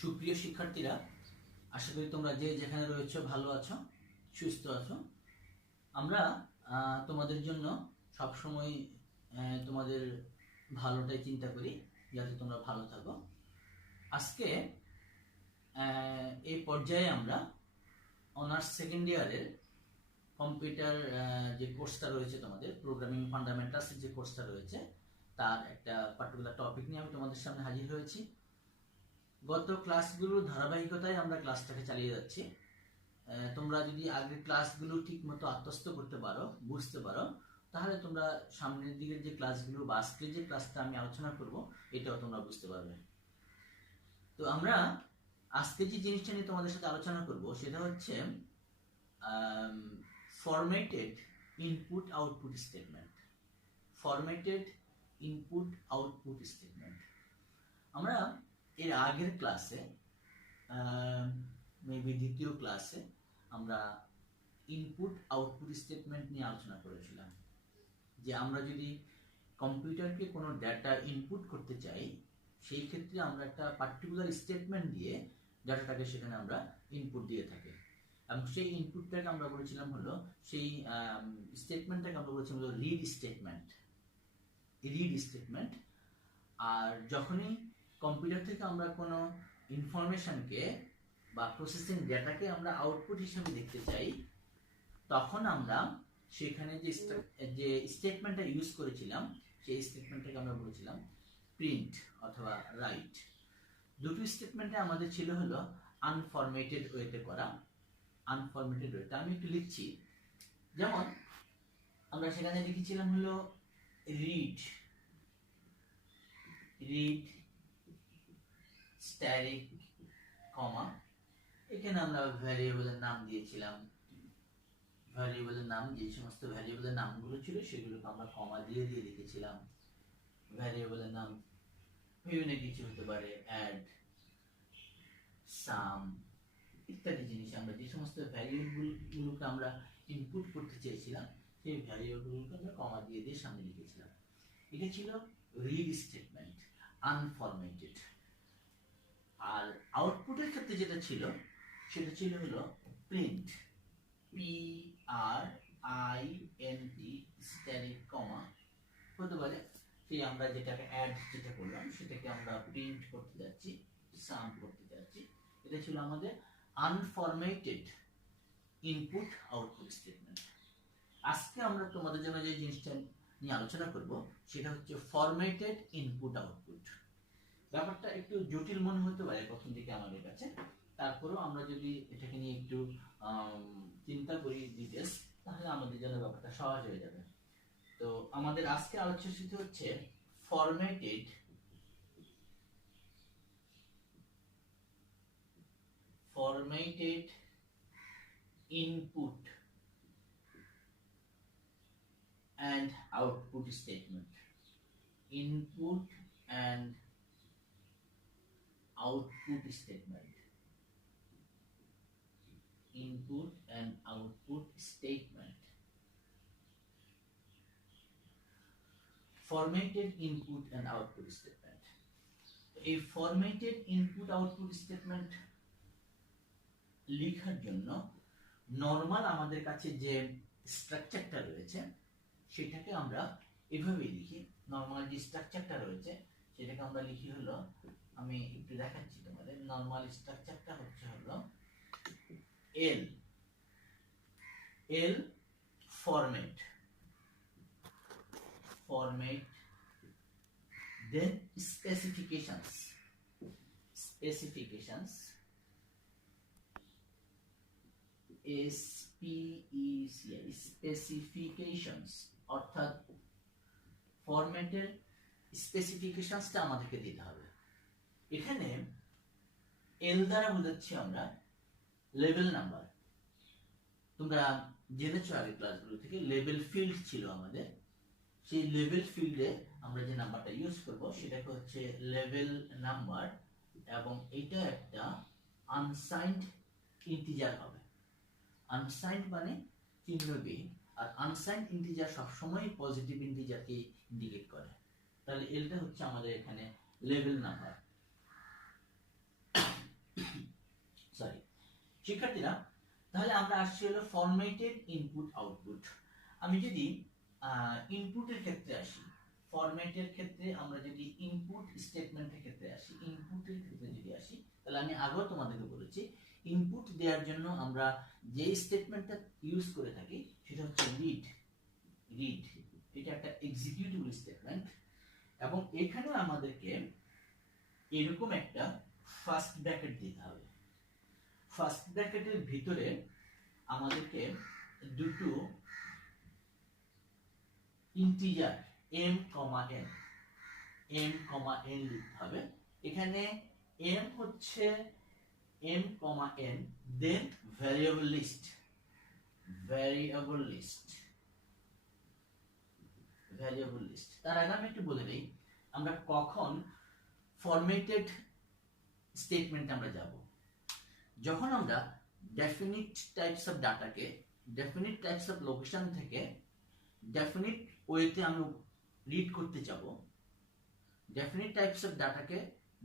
সুপ্রিয় শিক্ষার্থীরা, আশা করি তোমরা যে যেখানে রয়েছো ভালো আছো, সুস্থ আছো। আমরা তোমাদের জন্য সবসময় তোমাদের ভালোটাই চিন্তা করি, যাতে তোমরা ভালো থাকো। আজকে এই পর্যায়ে আমরা অনার্স সেকেন্ড ইয়ারের কম্পিউটার যে কোর্সটা রয়েছে, তোমাদের প্রোগ্রামিং ফান্ডামেন্টালস যে কোর্সটা রয়েছে, তার একটা পার্টিকুলার টপিক নিয়ে আমি তোমাদের সামনে হাজির হয়েছি। গত ক্লাসগুলোর ধারাবাহিকতায় আমরা ক্লাসটাকে চালিয়ে যাচ্ছি। তোমরা যদি আগের ক্লাসগুলো ঠিক মতো আত্মস্থ করতে পারো, বুঝতে পারো, তাহলে তোমরা সামনের দিকের যে ক্লাসগুলো বা আজকে যে ক্লাসটা আমি আলোচনা করব, এটাও তোমরা বুঝতে পারবে। তো আমরা আজকে যে জিনিসটা নিয়ে তোমাদের সাথে আলোচনা করব, সেটা হচ্ছে formatted input output statement. Formatted input output statement. আমরা এর আগের ক্লাসে, মেবি দ্বিতীয় ক্লাসে, আমরা ইনপুট আউটপুট স্টেটমেন্ট নিয়ে আলোচনা করেছিলাম যে আমরা যদি কম্পিউটারকে কোনো ডাটা ইনপুট করতে চাই, সেই ক্ষেত্রে আমরা একটা পার্টিকুলার স্টেটমেন্ট দিয়ে ডাটাটাকে সেখানে আমরা ইনপুট দিয়ে থাকি। এবং সেই ইনপুটটাকে আমরা বলেছিলাম হলো, সেই স্টেটমেন্টটাকে আমরা বলেছিলাম হলো রিড স্টেটমেন্ট। Read statement. আর যখনই কম্পিউটার থেকে আমরা কোনো ইনফরমেশনকে বা প্রসেসিং ডেটাকে আমরা আউটপুট হিসেবে দেখতে চাই, তখন আমরা সেখানে যে স্টেটমেন্টটা ইউজ করেছিলাম, সেই স্টেটমেন্টটাকে আমরা বলেছিলাম প্রিন্ট অথবা রাইট। দুটো স্টেটমেন্টে আমাদের ছিল হলো আনফরম্যাটেড ওয়েতে করা। আনফরম্যাটেড ওয়েতে আমি একটু লিখছি। যেমন আমরা সেখানে লিখেছিলাম হলো রিড স্ট্যাটিক কমা, এখানে আমরা ভ্যারিয়েবলের নাম দিয়েছিলাম। ভ্যারিয়েবলের নাম, যে সমস্ত ভ্যারিয়েবলের নামগুলো ছিল সেগুলোকে আমরা কমা দিয়ে দিয়ে লিখেছিলাম। ভ্যারিয়েবলের নাম বিভিন্ন কিছু হতে পারে, অ্যাড, সাম ইত্যাদি জিনিস। আমরা যে সমস্ত ভ্যারিয়েবলগুলোকে আমরা ইনপুট করতে চেয়েছিলাম, সেই ভ্যারিয়েবলগুলোকে আমরা কমা দিয়ে দিয়ে সামনে লিখেছিলাম। এটা ছিল রিড স্টেটমেন্ট, আনফরম্যাটেড। আর আউটপুটের ক্ষেত্রে যেটা ছিল, সেটা ছিল হলো প্রিন্ট, PRINT স্ট্যাটিক কমা হতে পারে। সেই আমরা যেটাকে অ্যাড যেটা করলাম, সেটাকে আমরা প্রিন্ট করতে যাচ্ছি, সাম করতে যাচ্ছি। এটা ছিল আমাদের আনফরম্যাটেড ইনপুট আউটপুট স্টেটমেন্ট। আজকে আমরা তোমাদের জন্য যে জিনিসটা নিয়ে আলোচনা করব, সেটা হচ্ছে ফরম্যাটেড ইনপুট আউটপুট। ব্যাপারটা একটু জটিল মনে হতে পারে প্রথম দিকে আমাদের কাছে, তারপরেও আমরা যদি এটাকে নিয়ে একটু চিন্তা করি ডিটেলস, তাহলে আমাদের জন্য ব্যাপারটা সহজ হয়ে যাবে। তো আমাদের আজকে আলোচ্য বিষয় হচ্ছে formatted input and output statement. Input and output statement. Input and output statement. Formatted input and output statement. A formatted input output statement লেখার জন্য নরমাল আমাদের কাছে যে স্ট্রাকচারটা রয়েছে, সেটাকে আমরা এভাবে লিখি। নরমাল যে স্ট্রাকচারটা রয়েছে, সেটাকে আমরা লিখি হলো, আমি একটু দেখাচ্ছি তোমাদের। নরমাল স্ট্রাকচারটা হচ্ছে হলো এল ফরম্যাট, দেন স্পেসিফিকেশনস, স্পেসিফিকেশনস, অর্থাৎ ফরম্যাটের স্পেসিফিকেশনসটা আমাদেরকে দিতে হবে। এখানে এল দ্বারা বোঝাচ্ছি আমরা লেভেল নাম্বার। তোমরা জেনেছো আগে ক্লাসগুলো থেকে, লেভেল ফিল্ড ছিল আমাদের। সেই লেভেল ফিল্ডে আমরা যে নাম্বারটা ইউজ করব, সেটাকে হচ্ছে লেভেল নাম্বার, এবং এটা একটা আনসাইন্ড ইন্টিজার হবে। আনসাইন্ড মানে চিহ্নবিহীন, আর আনসাইন্ড ইন্টিজার সবসময় পজিটিভ ইন্টিজারকে ইন্ডিকেট করে। তাহলে এলটা হচ্ছে আমাদের এখানে লেভেল নাম্বার। সরি শিক্ষার্থীরা, তাহলে আমরা আসছি হলো ফরম্যাটেড ইনপুট আউটপুট। আমি যদি ইনপুটের ক্ষেত্রে আসি, ফরম্যাটের ক্ষেত্রে আমরা যদি ইনপুট স্টেটমেন্টের ক্ষেত্রে আসি, ইনপুটের ক্ষেত্রে যদি আসি, তাহলে আমি আগেও তোমাদেরকে বলেছি ইনপুট দেওয়ার জন্য আমরা যে স্টেটমেন্টটা ইউজ করে থাকি সেটা হচ্ছে রিড। এটা একটা এক্সিকিউটেবল স্টেটমেন্ট, এবং এখানে আমাদেরকে এরকম একটা ফার্স্ট ব্র্যাকেট দিতে হবে। ফার্স্ট ব্র্যাকেটের ভিতরে আমাদেরকে দুটো ইন্টিজার m, n লিখতে হবে। এখানে m হচ্ছে m, n, দেন ভ্যারিয়েবল লিস্ট। তার আগে আমি একটু বলে দিই আমরা কখন ফরম্যাটেড স্টেটমেন্ট আমরা যাব। যখন আমরা ডেফিনিট টাইপস অফ ডাটাকে ডেফিনিট টাইপস অফ লোকেশন থেকে ডেফিনিট ওয়েতে আমি রিড করতে যাব, ডেফিনিট টাইপস অফ ডাটাকে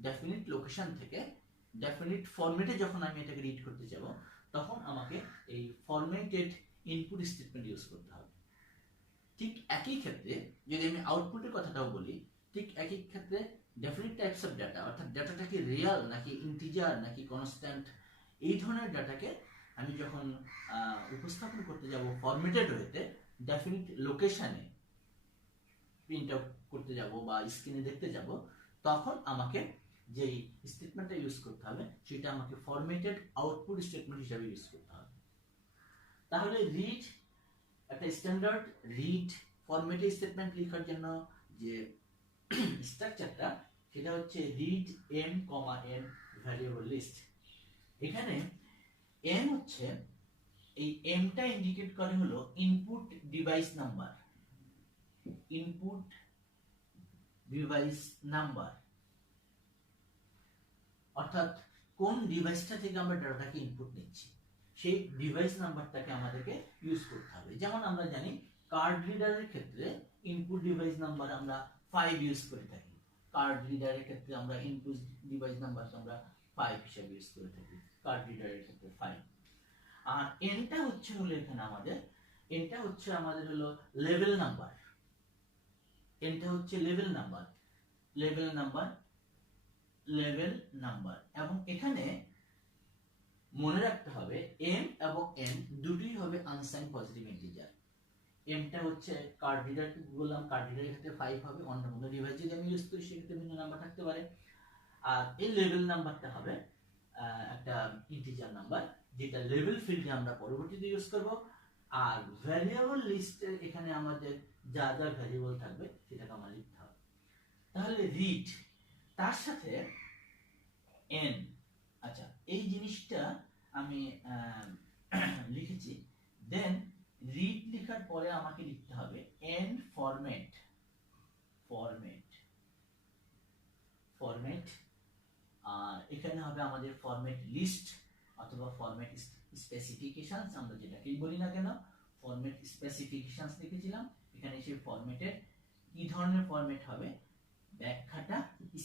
ডেফিনিট লোকেশন থেকে ডেফিনিট ফরম্যাটে যখন আমি এটাকে রিড করতে যাব, তখন আমাকে এই ফরম্যাটেড ইনপুট স্টেটমেন্ট ইউজ করতে হবে। ঠিক একই ক্ষেত্রে যদি আমি আউটপুটের কথাটাও বলি, ঠিক একই ক্ষেত্রে ডেফিনিট টাইপস অফ ডাটা, অর্থাৎ ডাটাটা কি রিয়াল নাকি ইন্টিজার নাকি কনস্ট্যান্ট, এই ধরনের ডাটাকে আমি যখন উপস্থাপন করতে যাব ফরম্যাটেড ওয়েতে, ডেফিনিট লোকেশনে প্রিন্ট আউট করতে যাব বা স্ক্রিনে দেখতে যাব, তখন আমাকে যেই স্টেটমেন্টটা ইউজ করতে হবে সেটা আমাকে ফরম্যাটেড আউটপুট স্টেটমেন্ট হিসেবে ইউজ করতে হবে। তাহলে রিড একটা স্ট্যান্ডার্ড রিড ফরম্যাটেড স্টেটমেন্ট লেখার জন্য যে স্ট্রাকচারটা, সেটা হচ্ছে read m, n variable list. এখানে m হচ্ছে, এই mটা ইন্ডিকেট করে হলো ইনপুট ডিভাইস নাম্বার, অর্থাৎ কোন ডিভাইসটা থেকে আমরা ডাটাটাকে ইনপুট নিচ্ছি সেই ডিভাইস নাম্বারটাকে আমাদেরকে ইউজ করতে হবে। যেমন আমরা জানি কার্ড রিডারের ক্ষেত্রে ইনপুট ডিভাইস নাম্বার আমরা 5 ইউজ করে থাকি। কার্ড রিডারের ক্ষেত্রে আমরা ইনপুট ডিভাইস নাম্বার আমরা 5 হিসেবে ইউজ করে থাকি, কার্ড রিডারের ক্ষেত্রে 5। আর এনটা হচ্ছে হলো এখানে আমাদের, এনটা হচ্ছে আমাদের হলো লেভেল নাম্বার, এনটা হচ্ছে লেভেল নাম্বার। এবং এখানে মনে রাখতে হবে m এবং n দুটোই হবে আনসাইন পজিটিভ ইন্টিজার। mটা হচ্ছে কার্ড রিডার বললাম, কার্ড রিডারের ক্ষেত্রে 5 হবে, অন্য কোনো ডিভাইস যদি আমি ইউজ করি সেক্ষেত্রে ভিন্ন নাম্বার থাকতে পারে। আর এই লেভেল নাম্বারটা হবে একটা ইন্টিজার নাম্বার, যেটা লেভেল ফিল্ডে আমরা পরবর্তীতে ইউজ করব। আর ভ্যারিয়েবল লিস্টে এখানে আমাদের যা যা ভ্যারিয়েবল থাকবে সেটাকে আমরা লিখতে হবে। তাহলে রিড তার সাথে n, আচ্ছা এই জিনিসটা আমি লিখেছি। দেন রিড লেখার পরে আমাকে লিখতে হবে n ফরম্যাট। এখানে হবে আমাদের ফরম্যাট লিস্ট অথবা ফরম্যাট স্পেসিফিকেশনস, আমরা যেটাকেই বলি না কেন ফরম্যাট স্পেসিফিকেশনস লিখেছিলাম। এখানে সেই ফরম্যাটের কি ধরনের ফরম্যাট হবে ব্যাখ্যাটা,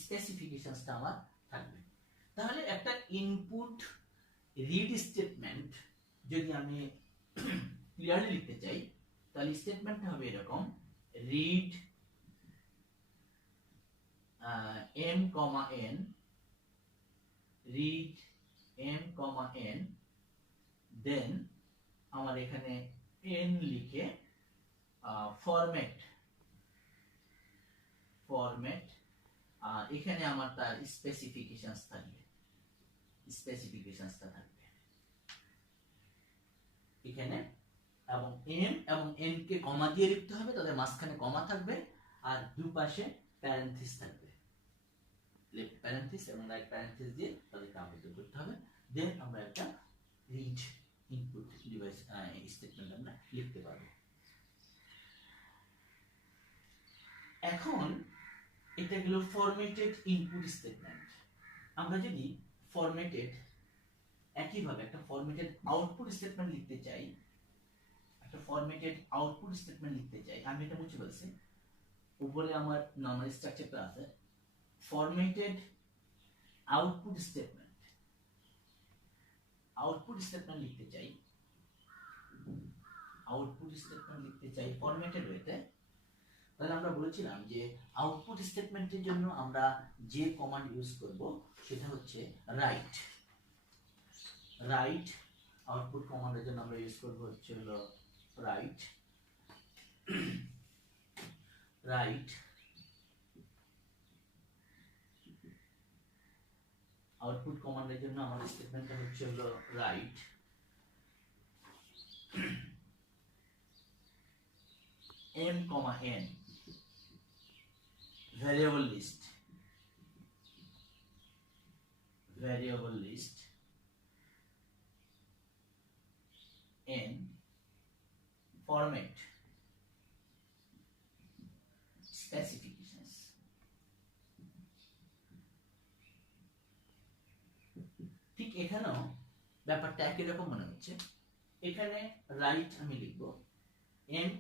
স্পেসিফিকেশনসটা আমার থাকবে। তাহলে একটা ইনপুট রিড স্টেটমেন্ট যদি আমি ক্লিয়ারলি লিখতে চাই, তাহলে স্টেটমেন্টটা হবে এরকম, read m, n, read m, n, দেন আমার এখানে n লিখে ফরম্যাট, এখানে আমার তার স্পেসিফিকেশনস থাকবে, এখানে এবং m এবং n কে কমা দিয়ে লিখতে হবে, তাদের মাঝখানে কমা থাকবে আর দুপাশে প্যারেনথিস থাকবে, লেফট প্যারেনথিস এবং রাইট প্যারেনথিস দিয়ে তাদেরকে আবদ্ধ করতে হবে। দেন আমরা একটা রিড ইনপুট ডিভাইস স্টেটমেন্ট আমরা লিখতে পারবো। এখন এটা গেল ফরম্যাটেড ইনপুট স্টেটমেন্ট। আমরা যদি ফরম্যাটেড একইভাবে একটা ফরম্যাটেড আউটপুট স্টেটমেন্ট লিখতে চাই, আমি এটা মুছে বলছি, উপরে আমার নরমাল স্ট্রাকচারটা আছে, formatted output statement. Output statement লিখতে চাই ফরম্যাটেড ওয়েতে, তাহলে আমরা বলেছিলাম যে আউটপুট স্টেটমেন্টের জন্য আমরা যে কমান্ড ইউজ করব সেটা হচ্ছে রাইট। আউটপুট কমান্ডের জন্য আমরা ইউজ করব হচ্ছে হলো রাইট। আউটপুট কমান্ডের জন্য আমাদের স্টেটমেন্টটা হচ্ছে হলো right m, n variable list n format specifications। ঠিক এখানেও ব্যাপারটা একই রকম মনে হচ্ছে। এখানে রাইট আমি লিখব n,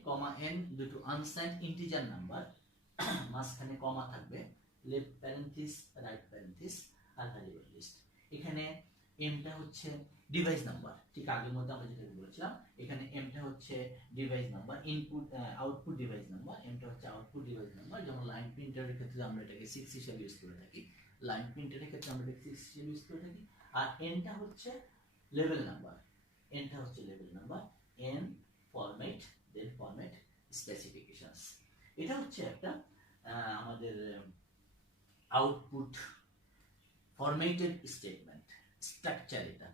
n দুটো আনসাইন্ড ইন্টিজার নাম্বার, মাঝখানে কমা থাকবে, লেফট প্যারেন্থিস রাইট প্যারেন্থিস আর ভ্যারিয়েবল লিস্ট। এখানে এমটা হচ্ছে ডিভাইস নাম্বার, ঠিক আগের মধ্যে আমরা যেটা বলেছিলাম, এখানে এমটা হচ্ছে device number, output device number, এমটা হচ্ছে আউটপুট ডিভাইস নাম্বার। যেমন লাইন প্রিন্টারের ক্ষেত্রে আমরা এটাকে 6 হিসেবে ইউজ করে থাকি, আর এনটা হচ্ছে লেভেল নাম্বার, এন ফরম্যাট দেন ফরম্যাট স্পেসিফিকেশনস। এটা হচ্ছে একটা আমাদের আউটপুট ফরম্যাটেড স্টেটমেন্ট স্ট্রাকচার এটা।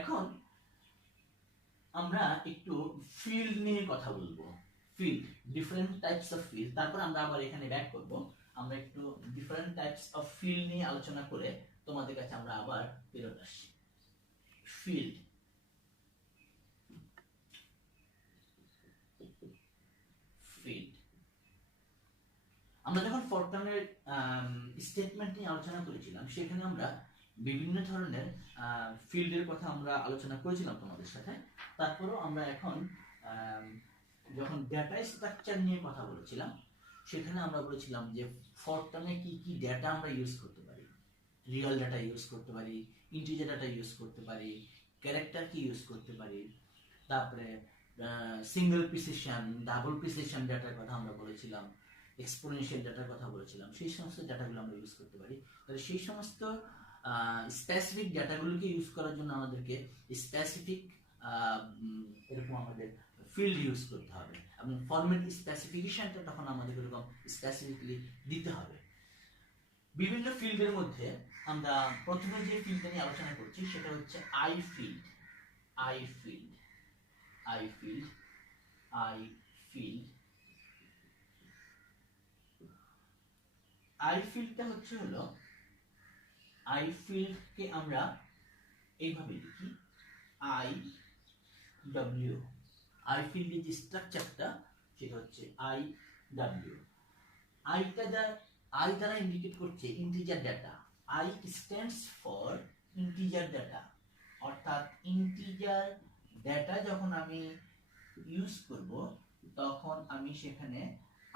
এখন আমরা একটু ফিল্ড নিয়ে কথা বলবো, field, different types of field. তারপর আমরা আবার এখানে ব্যাক করব, আমরা একটু ডিফারেন্ট টাইপস অফ ফিল্ড নিয়ে আলোচনা করে তোমাদের কাছে আমরা আবার ফেরত আসি। ফিল্ড, আমরা যখন ফরট্রানের স্টেটমেন্ট নিয়ে আলোচনা করেছিলাম সেখানে আমরা বিভিন্ন ধরনের ফিল্ডের কথা আমরা আলোচনা করেছিলাম তোমাদের সাথে। তারপরেও আমরা এখন যখন ডাটা স্ট্রাকচার নিয়ে কথা বলেছিলাম সেখানে আমরা বলেছিলাম যে ফরট্রানে কি কি ডাটা আমরা ইউজ করতে পারি। রিয়েল ডাটা ইউজ করতে পারি, ইন্টিজার ডাটা ইউজ করতে পারি, ক্যারেক্টার কি ইউজ করতে পারি, তারপরে সিঙ্গেল প্রিসিশন, ডাবল প্রিসিশন ডাটার কথা আমরা বলেছিলাম, এক্সপোনেনশিয়াল ডাটার কথা বলেছিলাম। সেই সমস্ত ডাটাগুলো আমরা ইউজ করতে পারি। তাহলে সেই সমস্ত স্পেসিফিক ডাটাগুলোকে ইউজ করার জন্য আমাদেরকে স্পেসিফিক এরকম আমাদের ফিল্ড ইউজ করতে হবে এবং ফরম্যাট স্পেসিফিকেশনটা তখন আমাদের এরকম স্পেসিফিকলি দিতে হবে। বিভিন্ন ফিল্ডের মধ্যে আমরা প্রথমে যে ফিল্ডটা নিয়ে আলোচনা করছি সেটা হচ্ছে আই ফিল্ড। আই ফিল্ডটা হচ্ছে হলো, আই ফিল্ডকে আমরা এইভাবে লিখি আই ডব্লিউ। আই ফিল্ডের যে স্ট্রাকচারটা সেটা হচ্ছে আই ডব্লিউ। আই দ্বারা ইন্ডিকেট করছে integer data. I stands for integer data, অর্থাৎ ইন্টিজার ডাটা যখন আমি ইউজ করব তখন আমি সেখানে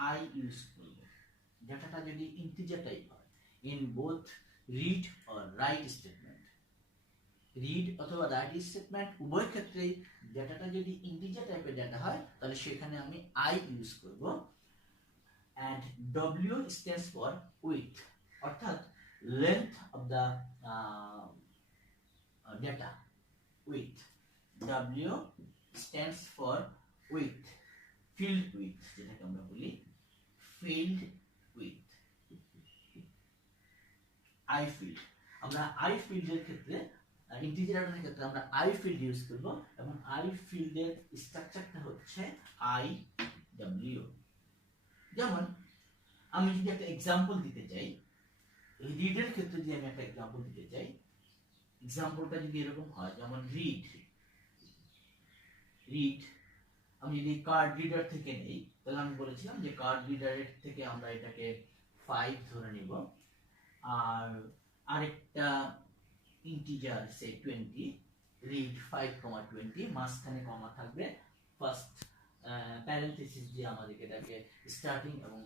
আই ইউজ করব। ডাটাটা যদি ইন্টিজার টাইপ হয়, in both read or right statement, read অথবা রাইট স্টেটমেন্ট উভয় ক্ষেত্রেই ডাটাটা যদি ইন্টিজার টাইপের ডাটা হয় তাহলে সেখানে আমি আই ইউজ করব। and W stands for width, অর্থাৎ length of the data, width. W stands for width, field width যেটাকে আমরা বলি field width। I field, আমরা I field এর ক্ষেত্রে ইন্টিজার ডাটার ক্ষেত্রে আমরা I field ইউজ করব এবং I field এর স্ট্রাকচারটা হচ্ছে IW। যেমন আমি যদি একটা এক্সাম্পল দিতে চাই, রিডের ক্ষেত্রে যদি আমি একটা এক্সাম্পল দিতে চাই, এক্সাম্পলটা যদি এরকম হয় যেমন রিড, আমি যদি কার্ড রিডার থেকে নেই তাহলে আমি বলেছিলাম যে কার্ড রিডারের থেকে আমরা এটাকে 5 ধরে নিব, আর আরেকটা ইন্টিজার সে 20, রিড 5,20, মাঝখানে কমা থাকবে, ফার্স্ট প্যারেন্থেসিস দিয়ে আমাদের এটাকে স্টার্টিং এবং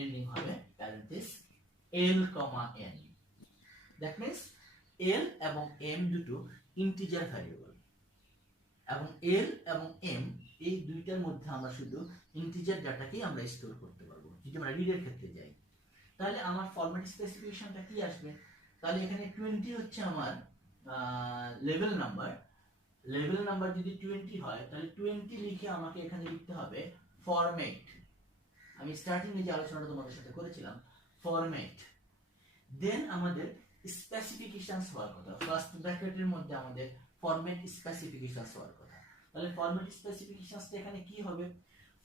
এন্ডিং হবে parenthesis L, N। That means L এবং M দুটো ইন্টিজার ভ্যারিয়েবল, এবং এল এবং এম এই দুইটার মধ্যে আমরা শুধু ইন্টিজার ডাটাকেই আমরা স্টোর করতে পারবো যদি আমরা রিডের ক্ষেত্রে যাই। তাহলে আমার ফরম্যাট স্পেসিফিকেশনটা কি আসবে? তাহলে এখানে 20 হচ্ছে আমার লেভেল নাম্বার। লেভেল নাম্বার যদি 20 হয় তাহলে 20 লিখে আমাকে এখানে লিখতে হবে ফরম্যাট। আমি স্টার্টিং এ যে আলোচনাটা তোমাদের সাথে করেছিলাম ফরম্যাট। দেন আমাদের স্পেসিফিকেশনস হওয়ার কথা, ফার্স্ট ব্র্যাকেটের মধ্যে আমাদের ফরম্যাট স্পেসিফিকেশনস হওয়ার কথা। তাহলে ফরম্যাট স্পেসিফিকেশনসটা এখানে কি হবে?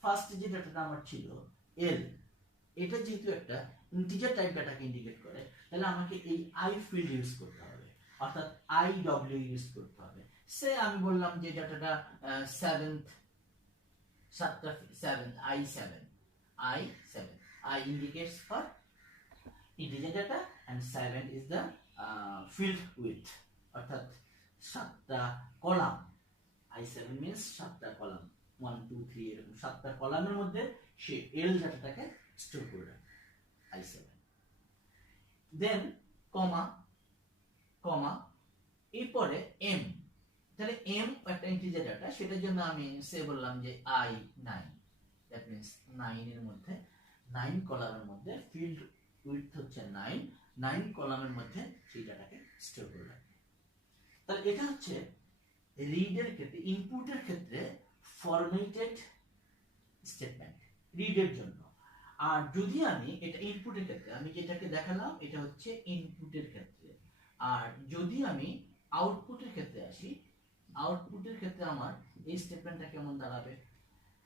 ফার্স্ট যে ডাটাটা আমার ছিল এল, এটা যেহেতু একটা ইন্টিজার টাইপ ডাটাকে ইন্ডিকেট করে, তাহলে আমাকে এই আই ফিল্ড ইউজ করতে হবে, অর্থাৎ আই ডব্লিউ ইউজ করতে হবে। সে আমি বললাম যে ডাটাটা 7th I indicates for integer data and 7 is the field width, অর্থাৎ 7টা কলাম। I7 means 7টা কলাম, 1 2 3 এরকম 7টা কলামের মধ্যে সে এল ডাটাটাকে স্টোর করে রাখে I7। দেন কমা কমা এরপরে এম। তাহলে এম একটা ইন্টিজার ডাটা, সেটার জন্য আমি সে বললাম যে I9, দ্যাট মিন্স 9 এর মধ্যে 9 কলামের মধ্যে ফিল্ড উইডথ হচ্ছে 9 কলামের মধ্যে সেই ডাটাকে স্টোর করে রাখবে। তাহলে এটা হচ্ছে রিডের ক্ষেত্রে, ইনপুটের ক্ষেত্রে ফরম্যাটেড স্টেটমেন্ট রিডের জন্য। আর যদি আমি এটা ইনপুটের ক্ষেত্রে, আমি যেটাকে দেখালাম এটা হচ্ছে ইনপুটের ক্ষেত্রে। আর যদি আমি আউটপুটের ক্ষেত্রে আসি, আউটপুটের ক্ষেত্রে আমার এই স্টেটমেন্টটা কেমন দাঁড়াবে?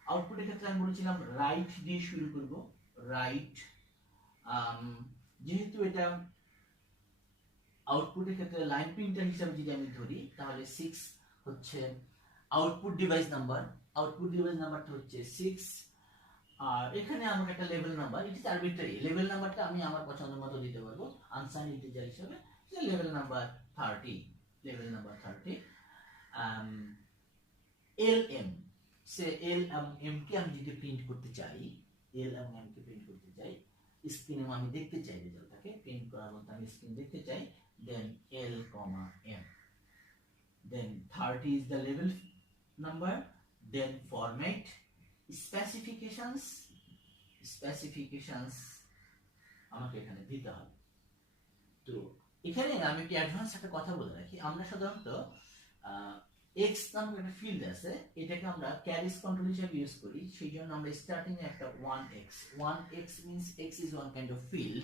আউটপুটের ক্ষেত্রে আমি বলেছিলাম রাইট দিয়ে শুরু করব, রাইট। যেহেতু এটা আউটপুটের ক্ষেত্রে লাইন প্রিন্টার হিসাবে যদি আমি ধরি, তাহলে 6 হচ্ছে output device number. Output device নাম্বারটা হচ্ছে 6। আর এখানে আমাকে একটা level number, it is arbitrary, level নাম্বারটা আমি আমার পছন্দ মতো দিতে পারবো আনসাইন ইন্টিজার হিসাবে, যে level number 30, level number 30। L M, say L এবং এম কে আমি যদি প্রিন্ট করতে চাই, এল এবং এম কে প্রিন্ট করতে চাই, স্ক্রিনে আমি দেখতে চাই রেজাল্টটাকে প্রিন্ট করার মতো আমি স্ক্রিন দেখতে চাই, দেন এল কমা M, then 30 is the level number, then format specifications আমাকে এখানে দিতে হবে। তো এখানে আমি একটু অ্যাডভান্স একটা কথা বলে রাখি, আমরা সাধারণত x নামক একটা ফিল্ড আছে, এটাকে আমরা ক্যারিজ কন্ট্রোল হিসেবে ইউজ করি। সেই জন্য আমরা স্টার্টিং এ একটা 1x means x is one kind of field,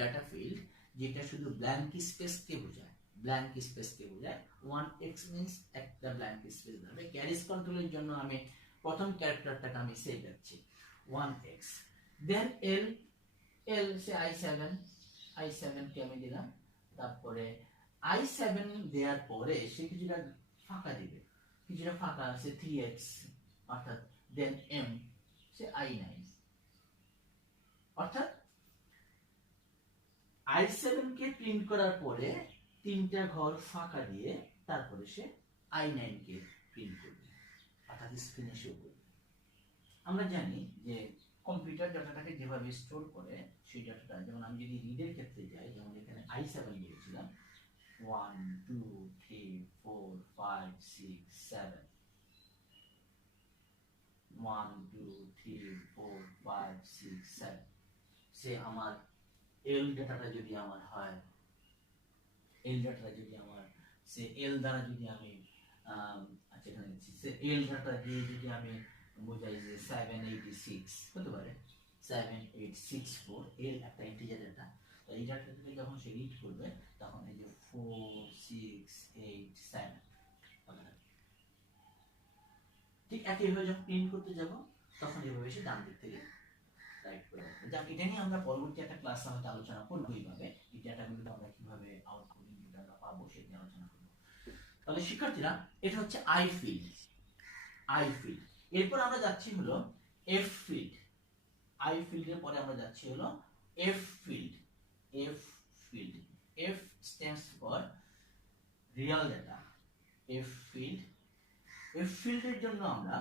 data field, যেটা শুধু ব্ল্যাঙ্ক স্পেস কে বোঝায়, ব্ল্যাঙ্ক স্পেস কে বোঝায়। 1x means একটা ব্ল্যাঙ্ক স্পেস ধরবে। ক্যারিজ কন্ট্রোলের জন্য আমি প্রথম ক্যারেক্টারটাকে আমি সেভ রাখছি 1x। দেন l সে i7 কে আমি দিলাম। তারপরে i7 দেওয়ার পরে সে কিছুটা ফাঁকা দিবে, কিছুটা ফাঁকা আছে 3x, অর্থাৎ দেন m সে i9, অর্থাৎ i7 কে প্রিন্ট করার পরে তিনটা ঘর ফাঁকা দিয়ে তারপরে সে i9 কে প্রিন্ট করবে, অর্থাৎ স্ক্রিনে শো করবে। আমরা জানি যে কম্পিউটার ডাটাটাকে যেভাবে স্টোর করে সেই ডাটাটা, যেমন আমি যদি রিডের ক্ষেত্রে যাই, যেমন এখানে i7 দিয়েছিলাম 1 2 3 4 5 6 7, 1 2 3 4 5 6 7, সে আমার এল ডাটাটা যদি আমার হয়, এল ডাটাটা যদি আমার সে এল দ্বারা যদি আমি আচ্ছা এখানে দিচ্ছি, সে এল ডাটা দিয়ে যদি আমি বোঝাই যে 786 হতে পারে, 7864, এল একটা ইন্টিজার ডাটা। তো এই ডাটাটাকে যখন সে রিড করবে তখন এই যে 4687 ঠিক একইভাবে যখন প্রিন্ট করতে যাব তখন এভাবে সে ডান দিক থেকে রাইট করে রাখবে। যাক, এটা নিয়ে আমরা পরবর্তী একটা ক্লাসে হয়তো আলোচনা করবো, এইভাবে এই ডাটাগুলো আমরা কিভাবে আউটপুট ইনপুট আমরা পাবো সেটা নিয়ে আলোচনা করবো। তাহলে শিক্ষার্থীরা, এটা হচ্ছে আই ফিল্ড। এরপর আমরা যাচ্ছি হলো এফ ফিল্ড। আই ফিল্ডের পরে আমরা যাচ্ছি হলো F field. F stands for real data. F ফিল্ডের জন্য আমরা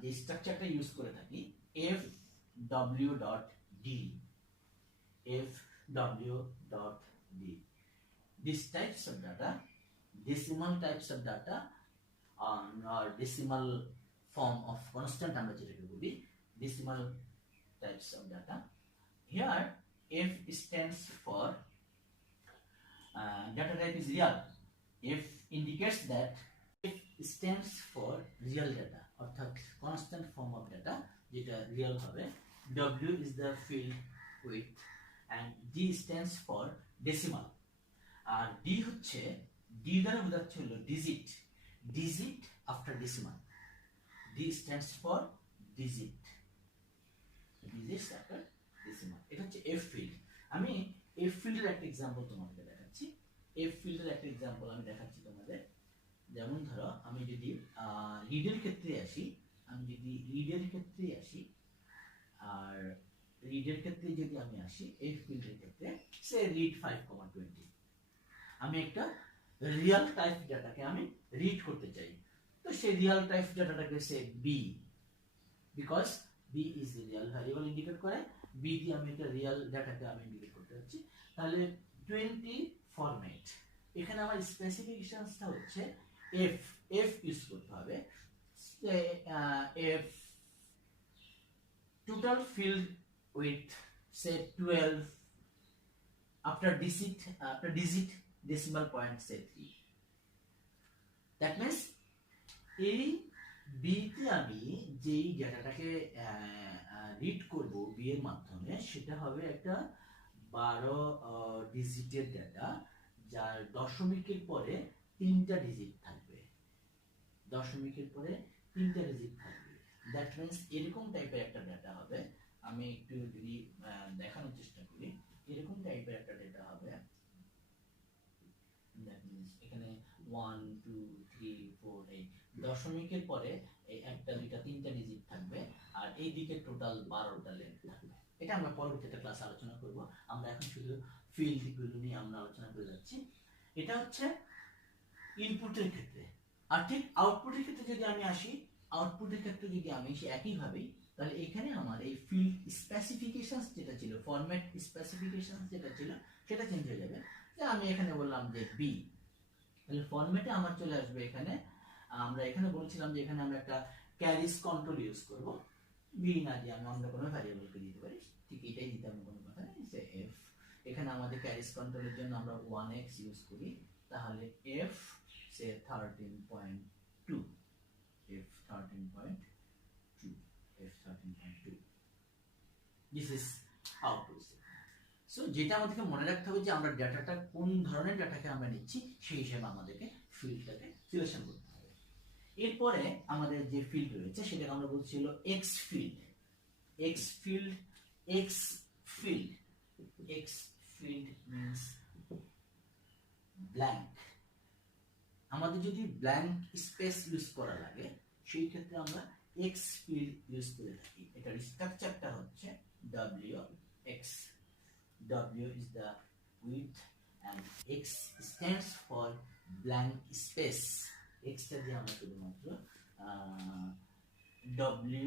যে স্ট্রাকচারটা ইউজ করে থাকি fw.d, These types of data decimal types of data or decimal form of constant আমরা যেটাকে বলি decimal types of data. Here F stands for data type is real. F indicates that F stands for real data অর্থাৎ constant form of data যেটা real হবে. W is the field width and D stands for decimal. R D হচ্ছে D দ্বারা বোঝাচ্ছে হলো digit after decimal. D stands for digit after decimal. এটা হচ্ছে F field. আমি F field এর একটা एग्जांपल তোমাদের দেখাচ্ছি. F field এর একটা एग्जांपल আমি দেখাচ্ছি তোমাদের. যেমন ধরো আমি যদি রিডের ক্ষেত্রে আসি আর রিডের ক্ষেত্রে যদি আমি আসি F field এর ক্ষেত্রে সে read 5,20 আমি একটা রিয়েল টাইপ ডাটাকে আমি রিড করতে চাই তো সেই রিয়েল টাইপ ডাটাটাকে say B because B is the real variable indicate করে বি দিয়ে আমি একটা রিয়েল ডাটাকে আমি ইন্ডিকেট করতে যাচ্ছি তাহলে 20 ফরম্যাট এখানে আমার স্পেসিফিকেশনসটা হচ্ছে এফ ইউজ করতে হবে F total filled with say 12 after digit decimal point say 3 that means এই বি তে আমি যেই ডাটাটাকে রিড করব বি এর মাধ্যমে সেটা হবে একটা 12 ডিজিটের ডাটা যার দশমিকের পরে 3টা ডিজিট থাকবে দ্যাট মিন্স এরকম টাইপের একটা ডাটা হবে আমি একটু যদি দেখানোর চেষ্টা করি এরকম টাইপের একটা ডাটা হবে দ্যাট মিন্স এখানে 1 2 3 4 8 দশমিকের পরে এই একটা দুইটা তিনটা ডিজিট থাকবে আর এই দিকে টোটাল 12টা লেন্থ থাকবে এটা আমরা পরবর্তীতে ক্লাসে আলোচনা করব আমরা এখন শুধু ফিল্ড গুলো নিয়ে আমরা আলোচনা করে যাচ্ছি এটা হচ্ছে ইনপুটের ক্ষেত্রে আর ঠিক আউটপুটের ক্ষেত্রে যদি আমি আসি একই ভাবে তাহলে এখানে আমার এই ফিল্ড স্পেসিফিকেশনস যেটা ছিল ফরম্যাট স্পেসিফিকেশনস যেটা ছিল সেটা চেঞ্জ হয়ে যাবে যে আমি এখানে বললাম যে বি তাহলে ফরম্যাটে আমার চলে আসবে এখানে আমরা এখানে বলছিলাম যে এখানে আমরা একটা ক্যারিজ কন্ট্রোল ইউজ করব বি না দিয়ে আমি অন্য কোনো ভ্যারিয়েবলকে দিতে পারি ঠিক এটাই দিতে আমি কোনো কথা নেই সে এফ এখানে আমাদের ক্যারিজ কন্ট্রোলের জন্য আমরা 1x ইউজ করি তাহলে F say 13.2 this is output so যেটা আমাদেরকে মনে রাখতে হবে যে আমরা ডাটাটা কোন ধরনের ডাটাকে আমরা নিচ্ছি সেই হিসেবে আমাদেরকে ফিল্ডটাকে সিলেকশন করতে হবে এরপরে আমাদের যে ফিল্ড রয়েছে সেটাকে আমরা বলছি হলো x field means blank আমাদের যদি ব্ল্যাঙ্ক স্পেস ইউজ করা লাগে সেই ক্ষেত্রে আমরা x field ইউজ করে থাকি এটার স্ট্রাকচারটা হচ্ছে wx w is the width and x stands for blank space x টা দিয়ে আমরা শুধুমাত্র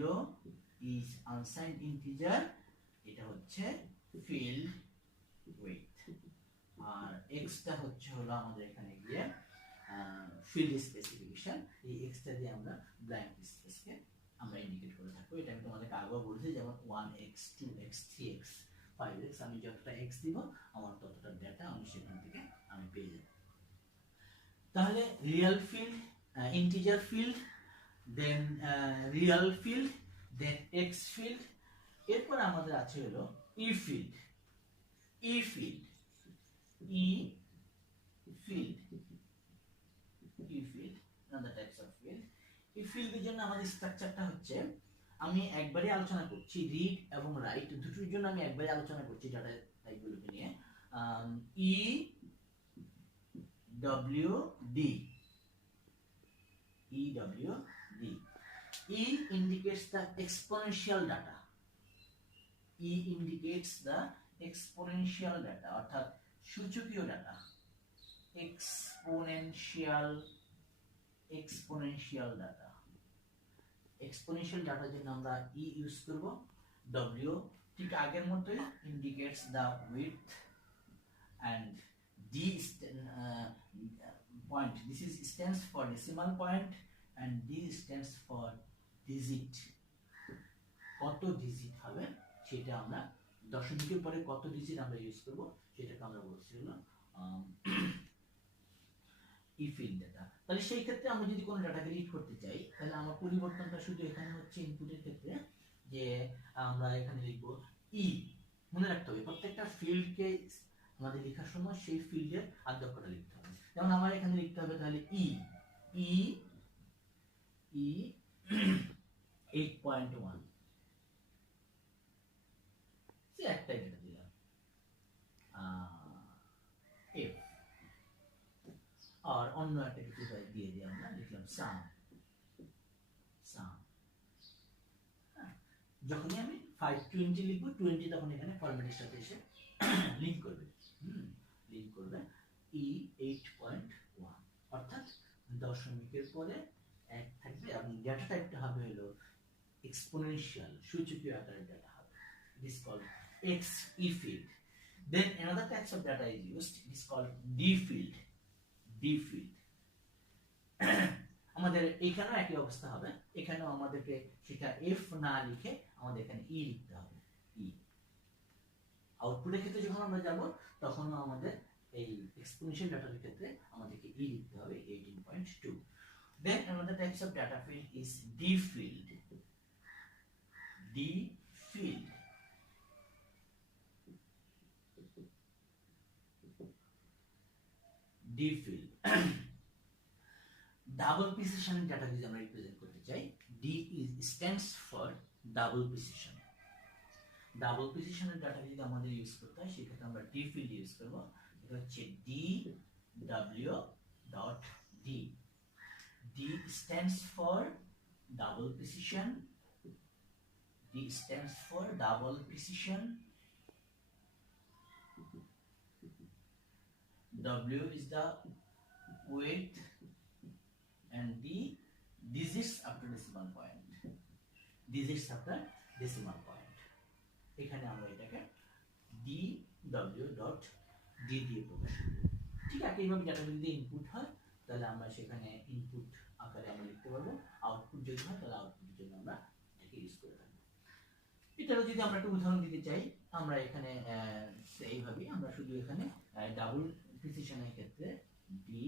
w is unsigned integer এটা হচ্ছে field width আর x টা হচ্ছে হলো আমাদের এখানে গিয়ে ফিল্ড স্পেসিফিকেশন এই এক্সটা দিয়ে আমরা ব্ল্যাঙ্ক স্পেসকে আমরা ইন্ডিকেট করে থাকবো এটা আমি তোমাদেরকে আগেও বলেছি যেমন 1x 2x 3x 5x আমি যতটা x দিব আমার ততটা ডেটা আমি সেখান থেকে আমি পেয়ে যাব তাহলে রিয়েল ফিল্ড ইন্টিজার ফিল্ড দেন রিয়েল ফিল্ড দেন x ফিল্ড এরপর আমাদের আছে হলো e field another types of field এই ফিল্ডের জন্য আমাদের স্ট্রাকচারটা হচ্ছে আমি একবারই আলোচনা করছি রিড এবং রাইট দুটোর জন্য আমি একবারই আলোচনা করছি ডাটা টাইপগুলোকে নিয়ে E W D E indicates the exponential data অর্থাৎ সূচকীয় ডাটা exponential ডাটার জন্য আমরা E ইউজ করব W ঠিক আগের মতোই indicates the width and D point, this is stands for decimal point and D stands for digit. কত ডিজিট হবে সেটা আমরা দশমিকের পরে কত ডিজিট আমরা ইউজ করব সেটাকে আমরা বলছি হলো ইফিল ডাটা। তাহলে সেই ক্ষেত্রে আমরা যদি কোনো ডাটাকে রিড করতে চাই তাহলে আমার পরিবর্তনটা শুধু এখানে হচ্ছে ইনপুটের ক্ষেত্রে যে আমরা এখানে লিখব ই। মনে রাখতে হবে প্রত্যেকটা ফিল্ডকে আমাদের লেখার সময় সেই ফিল্ডের আদ্যক্ষরটা লিখতে হবে। যেমন আমার এখানে লিখতে হবে তাহলে ই ই ই 8.1 সে একটাই ডেটা দিলাম। এফ আর অন্য একটা কিছু দিয়ে দিয়ে আমরা লিখলাম সাম সাম। যখনই আমি 520 লিখবো 20 তখন এখানে ফরম্যাটের সাথে এসে লিংক করবে লিংক করবে ই 8.1 অর্থাৎ দশমিকের পরে এক থাকবে এবং ডেটা টাইপটা হবে হলো এক্সপোনেনশিয়াল সূচকীয় আকারের ডেটা হবে। It is called XE field. Then another type of data is used. It is called D field. D field. আমাদের এখানেও একই অবস্থা হবে। এখানেও আমাদেরকে সেটা F না লিখে আমাদের এখানে E লিখতে হবে। E আউটপুটের ক্ষেত্রে যখন আমরা যাব তখন আমাদের এই এক্সপোনেনশিয়াল ডাটার ক্ষেত্রে আমাদেরকে E লিখতে হবে 18.2. Then another type of data field is D field. D field. D field. Double precision data যদি আমরা রিপ্রেজেন্ট করতে চাই D stands for double precision. Double প্রিসিশনের ডাটা যদি আমাদের ইউজ করতে হয় সেক্ষেত্রে আমরা D field ইউজ করব। এটা হচ্ছে DW.D. D stands for double precision. D stands for double precision. W is the weight and D digits after decimal point. Digits after decimal point. এখানে আমরা এটাকে DW.D দিয়ে প্রকাশ করব। ঠিক আছে, এইভাবে ডাটা যদি ইনপুট হয় তাহলে আমরা সেখানে ইনপুট আকারে আমরা লিখতে পারবো, আউটপুট যদি হয় তাহলে আউটপুটের জন্য আমরা এটাকে ইউজ করে থাকবো। এটারও যদি আমরা একটা উদাহরণ দিতে চাই আমরা এখানে এইভাবে আমরা শুধু এখানে ডাবল প্রিসিশনের ক্ষেত্রে ডি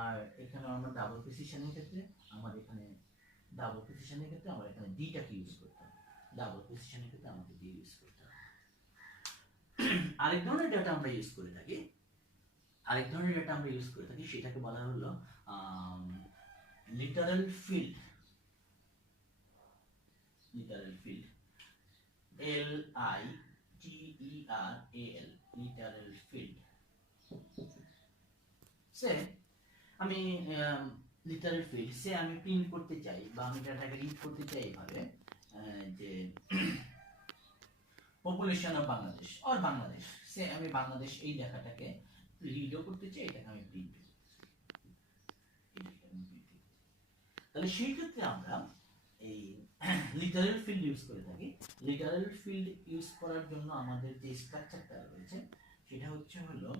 আর এখানে আমরা ডাবল প্রিসিশনের ক্ষেত্রে আমরা এখানে ডিটাকে ইউজ করতে হবে। ডাবল প্রিসিশনের ক্ষেত্রে আমাদের ডি ইউজ করতে হবে। আরেক ধরনের ডাটা আমরা ইউজ করে থাকি সেটাকে বলা হলো literal field. LITERAL literal field. সে আমি লিটারাল ফিল্ড সে আমি প্রিন্ট করতে চাই বা আমি ডাটাকে রিড করতে চাই এইভাবে যে পপুলেশন অফ বাংলাদেশ আর বাংলাদেশ সে আমি বাংলাদেশ এই লেখাটাকে রিডও করতে চাই, এটাকে আমি প্রিন্ট করতে চাই। তাহলে সেই ক্ষেত্রে আমরা এই লিটারাল ফিল্ড ইউজ করে থাকি। লিটারাল ফিল্ড ইউজ করার জন্য আমাদের যে স্ট্রাকচারটা রয়েছে সেটা হচ্ছে হলো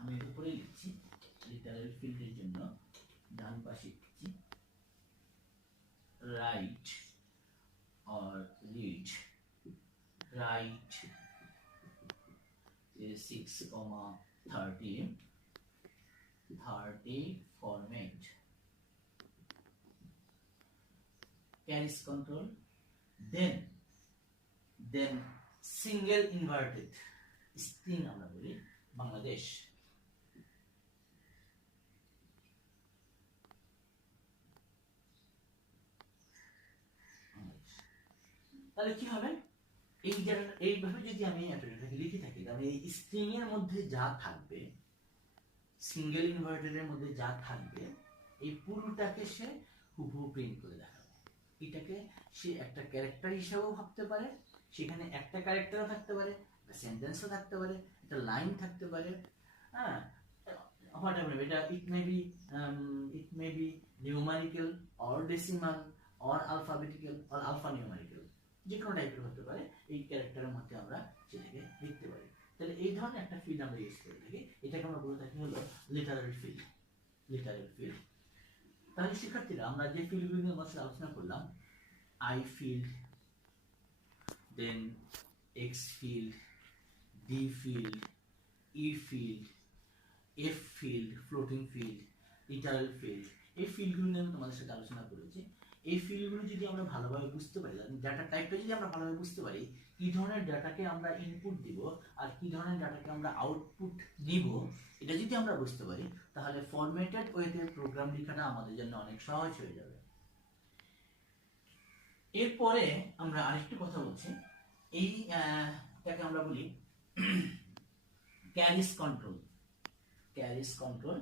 আমি উপরে লিখছি লিটারাল ফিল্ডের জন্য ডান পাশে লিখছি right or read write 6,30 format carries control then single inverted string আমরা বলি বাংলাদেশ। তাহলে কি হবে এইভাবে যদি আমি এটাকে লিখে থাকি তাহলে এই স্ট্রিং এর মধ্যে যা থাকবে সিঙ্গেল ইনভার্টেডের মধ্যে যা থাকবে এই পুরোটাকে সে হুবহু প্রিন্ট করে দেখাবে। এটাকে সে একটা ক্যারেক্টার হিসেবেও ভাবতে পারে, সেখানে একটা ক্যারেক্টারও থাকতে পারে, একটা সেন্টেন্সও থাকতে পারে, একটা লাইন থাকতে পারে, হ্যাঁ whatever it may be numerical or decimal or alphabetical or alphanumerical যে কোনো টাইপের হতে পারে। এই ক্যারেক্টারের মধ্যে আমরা সেটাকে লিখতে পারি। ধরনের একটা ফিল্ড আমরা ইউজ করে থাকি, এটাকে আমরা বলে থাকি হলো লিটারাল ফিল্ড। Literal field. তাহলে শিক্ষার্থীরা আমরা যে ফিল্ডগুলো নিয়ে আলোচনা করলাম, I field, then X field, D field, E field, F field, floating field, literal field, এই ফিল্ডগুলো নিয়ে আমি তোমাদের সাথে আলোচনা করেছি। এই ফিল্ডগুলো যদি আমরা ভালোভাবে বুঝতে পারি, ডাটা টাইপটা যদি আমরা ভালোভাবে বুঝতে পারি, কি ধরনের ডাটাকে আমরা ইনপুট দিব আর কি ধরনের ডাটাকে আমরা আউটপুট দিব, এটা যদি আমরা বুঝতে পারি, তাহলে ফরম্যাটেড ওয়েতে প্রোগ্রাম লেখাটা আমাদের জন্য অনেক সহজ হয়ে যাবে। এরপরে আমরা আরেকটু কথা বলছি, এইটাকে আমরা বলি carriage control. Carriage control,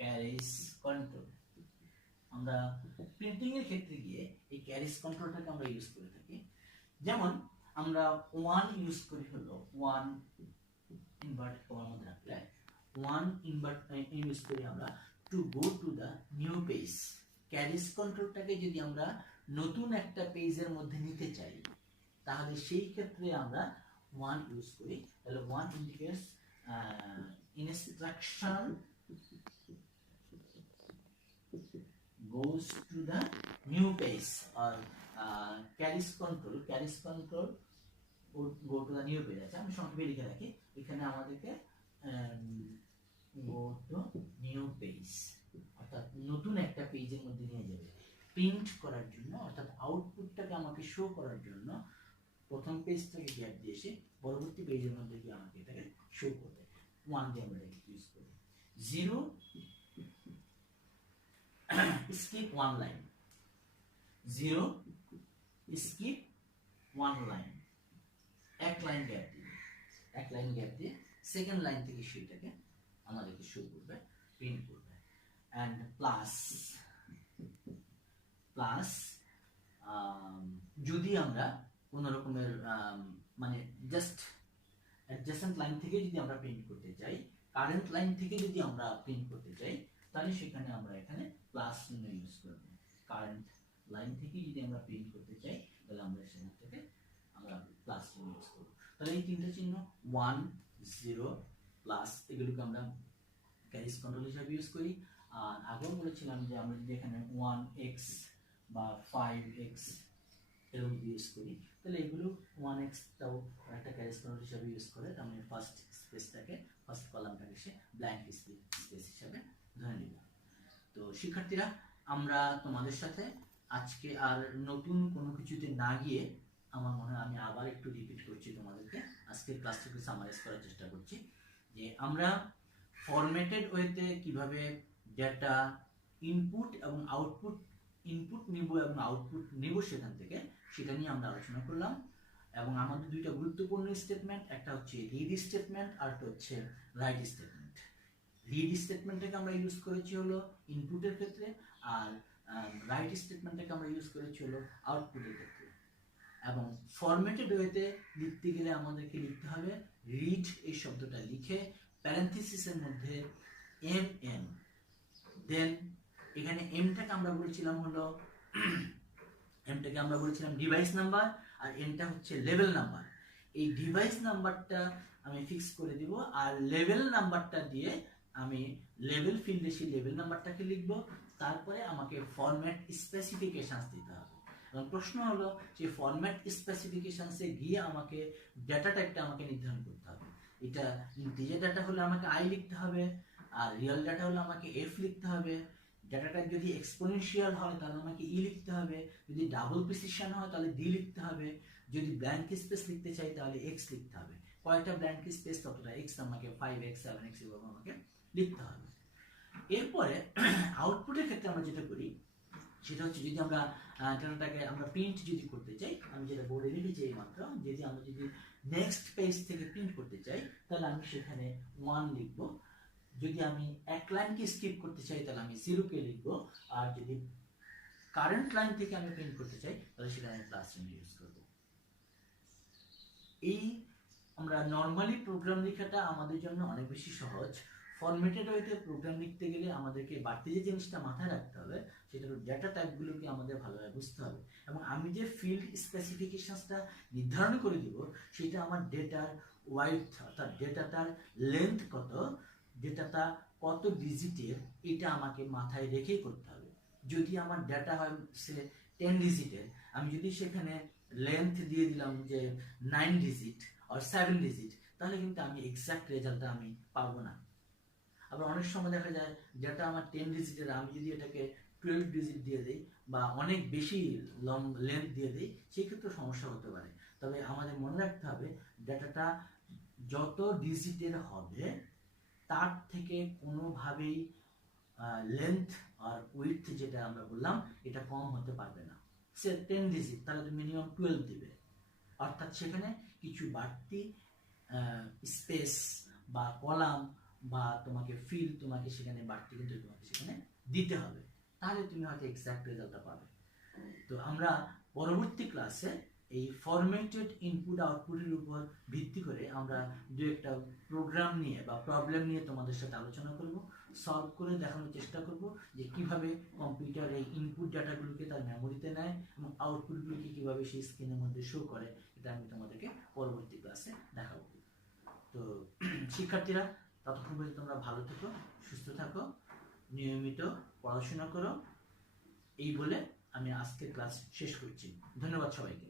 carriage control আমরা প্রিন্টিং এর ক্ষেত্রে গিয়ে এই ক্যারিজ কন্ট্রোলটাকে আমরা ইউজ করে থাকি। যেমন আমরা 1 ইউজ করি হলো 1 ইনভার্ট কমার মধ্যে রাখলে 1 ইনভার্ট ইউজ করি আমরা to go to the new page. Carriage কন্ট্রোলটাকে যদি আমরা নতুন একটা পেজের মধ্যে নিতে চাই, তাহলে সেই ক্ষেত্রে আমরা 1 ইউজ করি। তাহলে 1 indicates instruction goes to the new page, or carries control would go to the new page। আচ্ছা, আমি সংক্ষেপে লিখে রাখি, এখানে আমাদেরকে go to new page অর্থাৎ নতুন একটা পেজের মধ্যে নিয়ে যাবে প্রিন্ট করার জন্য, অর্থাৎ আউটপুটটাকে আমাকে শো করার জন্য প্রথম পেজটাকে গ্যাপ দিয়ে এসে পরবর্তী পেজের মধ্যে গিয়ে আমাকে এটাকে শো করবে। 1 দিয়ে আমরা ইউজ করি। 0 skip 1 line, 0 skip 1 line, এক লাইন গ্যাপ দিয়ে সেকেন্ড লাইন থেকে সেটাকে আমাদেরকে শো করবে, প্রিন্ট করবে। এন্ড প্লাস যদি আমরা কোন রকমের মানে জাস্ট অ্যাডজেসেন্ট লাইন থেকে যদি আমরা প্রিন্ট করতে চাই, কারেন্ট লাইন থেকে যদি আমরা প্রিন্ট করতে চাই, তাহলে সেখানে আমরা এখানে প্লাস চিহ্ন ইউজ করব। কারেন্ট লাইন থেকে যদি আমরা প্রিন্ট করতে চাই, তাহলে আমরা সেখান থেকে আমরা প্লাস চিহ্ন ইউজ করব। তাহলে এই তিনটা চিহ্ন 1 0 প্লাস এগুলোকে আমরা ক্যারিজ কন্ট্রোল হিসেবে ইউজ করি। আর আগেও বলেছিলাম যে আমরা যদি এখানে 1x বা 5x এরকম ইউজ করি, তাহলে এগুলো 1x টাও একটা ক্যারিজ কন্ট্রোল হিসেবে ইউজ করে। তার মানে ফার্স্ট স্পেসটাকে, ফার্স্ট কলামটাকে সে ব্ল্যাঙ্ক স্পেস হিসেবে ধরে নিব। তো শিক্ষার্থীরা, আমরা তোমাদের সাথে আজকে আর নতুন কোনো কিছুতে না গিয়ে, আমার মনে হয় আমি আবার একটু রিপিট করছি তোমাদেরকে, আজকের ক্লাসটাকে সামারাইজ করার চেষ্টা করছি যে আমরা ফরম্যাটেড ওয়েতে কিভাবে ডেটা ইনপুট এবং আউটপুট, ইনপুট নিব এবং আউটপুট নিব সেখান থেকে, সেটা নিয়ে আমরা আলোচনা করলাম। এবং আমাদের দুইটা গুরুত্বপূর্ণ স্টেটমেন্ট, একটা হচ্ছে রিড স্টেটমেন্ট আর একটা হচ্ছে রাইট স্টেটমেন্ট। রিড স্টেটমেন্টটাকে আমরা ইউজ করেছি হলো ইনপুটের ক্ষেত্রে, আর রাইট স্টেটমেন্টটাকে আমরা ইউজ করেছি হলো আউটপুটের ক্ষেত্রে। এবং ফরম্যাটেড ওয়েতে লিখতে গেলে আমাদেরকে লিখতে হবে রিড এই শব্দটা লিখে প্যারেনথেসিসের মধ্যে এম, দেন এখানে এমটাকে আমরা বলেছিলাম হলো এমটাকে আমরা বলেছিলাম ডিভাইস নাম্বার, আর এনটা হচ্ছে লেভেল নাম্বার। এই ডিভাইস নাম্বারটা আমি ফিক্স করে দিব, আর লেভেল নাম্বারটা দিয়ে আমি লেভেল ফিল্ডে সেই লেভেল নাম্বারটাকে লিখব। তারপরে আমাকে ফরম্যাট স্পেসিফিকেশনস দিতে হবে। এবং প্রশ্ন হলো যে ফরম্যাট স্পেসিফিকেশনসে গিয়ে আমাকে ডেটা টাইপটা আমাকে নির্ধারণ করতে হবে। এটা ইন্টিজার ডাটা হলে আমাকে আই লিখতে হবে, আর রিয়েল ডাটা হলে আমাকে এফ লিখতে হবে। ডাটাটা যদি এক্সপোনেনশিয়াল হয় তাহলে আমাকে ই লিখতে হবে, যদি ডাবল প্রিসিশন হয় তাহলে ডি লিখতে হবে, যদি ব্ল্যাঙ্ক স্পেস লিখতে চাই তাহলে এক্স লিখতে হবে। কয়টা ব্ল্যাঙ্ক স্পেস ততটা এক্স, আমাকে 5x 7x এভাবে আমাকে লিখতে হবে। এরপরে আউটপুটের ক্ষেত্রে আমরা যেটা করি সেটা হচ্ছে, যদি আমরা ডাটাটাকে আমরা প্রিন্ট যদি করতে চাই, আমি যেটা বোর্ডে লিখেছি এই মাত্র, যদি নেক্সট পেজ থেকে প্রিন্ট করতে চাই তাহলে আমি সেখানে 1 লিখবো। যদি আমি এক লাইনকে স্কিপ করতে চাই তাহলে আমি 0 কে লিখবো, আর যদি কারেন্ট লাইন থেকে আমি প্রিন্ট করতে চাই তাহলে সেখানে আমি প্লাস চিহ্ন ইউজ করব। এই আমরা নরমালি প্রোগ্রাম লেখাটা আমাদের জন্য অনেক বেশি সহজ। ফরম্যাটেড ওয়েতে প্রোগ্রাম লিখতে গেলে আমাদেরকে বাড়তি যে জিনিসটা মাথায় রাখতে হবে সেটা হলো ডেটা টাইপগুলোকে আমাদের ভালোভাবে বুঝতে হবে, এবং আমি যে ফিল্ড স্পেসিফিকেশনসটা নির্ধারণ করে দিব সেটা আমার ডেটার ওয়াইড অর্থাৎ ডেটাটার লেন্থ কত, ডেটাটা কত ডিজিটের, এটা আমাকে মাথায় রেখেই করতে হবে। যদি আমার ডেটা হয় সে 10 ডিজিটের, আমি যদি সেখানে লেন্থ দিয়ে দিলাম যে 9 ডিজিট আর 7 ডিজিট, তাহলে কিন্তু আমি এক্সাক্ট রেজাল্টটা আমি পাবো না। আবার অনেক সময় দেখা যায় যেটা আমার 10 ডিজিটের, আমি যদি এটাকে 12 ডিজিট দিয়ে দিই বা অনেক বেশি লং লেন্থ দিয়ে দিই, সেই ক্ষেত্রে সমস্যা হতে পারে। তবে আমাদের মনে রাখতে হবে ডাটাটা যত ডিজিটের হবে তার থেকে কোনোভাবেই লেন্থ আর উইডথ যেটা আমরা বললাম এটা কম হতে পারবে না। সে 10 ডিজিট, তাহলে তো মিনিমাম 12 দিবে, অর্থাৎ সেখানে কিছু বাড়তি স্পেস বা কলাম বা তোমাকে ফিল তোমাকে সেখানে বাড়তি কিন্তু তোমাকে সেখানে দিতে হবে, তাহলে তুমি হয়তো এক্সাক্ট রেজাল্টটা পাবে। তো আমরা পরবর্তী ক্লাসে এই ফরম্যাটেড ইনপুট আউটপুটের উপর ভিত্তি করে আমরা দু একটা প্রোগ্রাম নিয়ে বা প্রবলেম নিয়ে তোমাদের সাথে আলোচনা করব, সলভ করে দেখানোর চেষ্টা করব যে কিভাবে কম্পিউটার এই ইনপুট ডাটাগুলোকে তার মেমোরিতে নেয় এবং আউটপুটগুলোকে কিভাবে সেই স্ক্রিনের মধ্যে শো করে। এটা আমি তোমাদেরকে পরবর্তী ক্লাসে দেখাবো। তো শিক্ষার্থীরা, ততক্ষণ পর্যন্ত তোমরা ভালো থেকো, সুস্থ থাকো, নিয়মিত পড়াশোনা করো, এই বলে আমি আজকের ক্লাস শেষ করছি। ধন্যবাদ সবাইকে।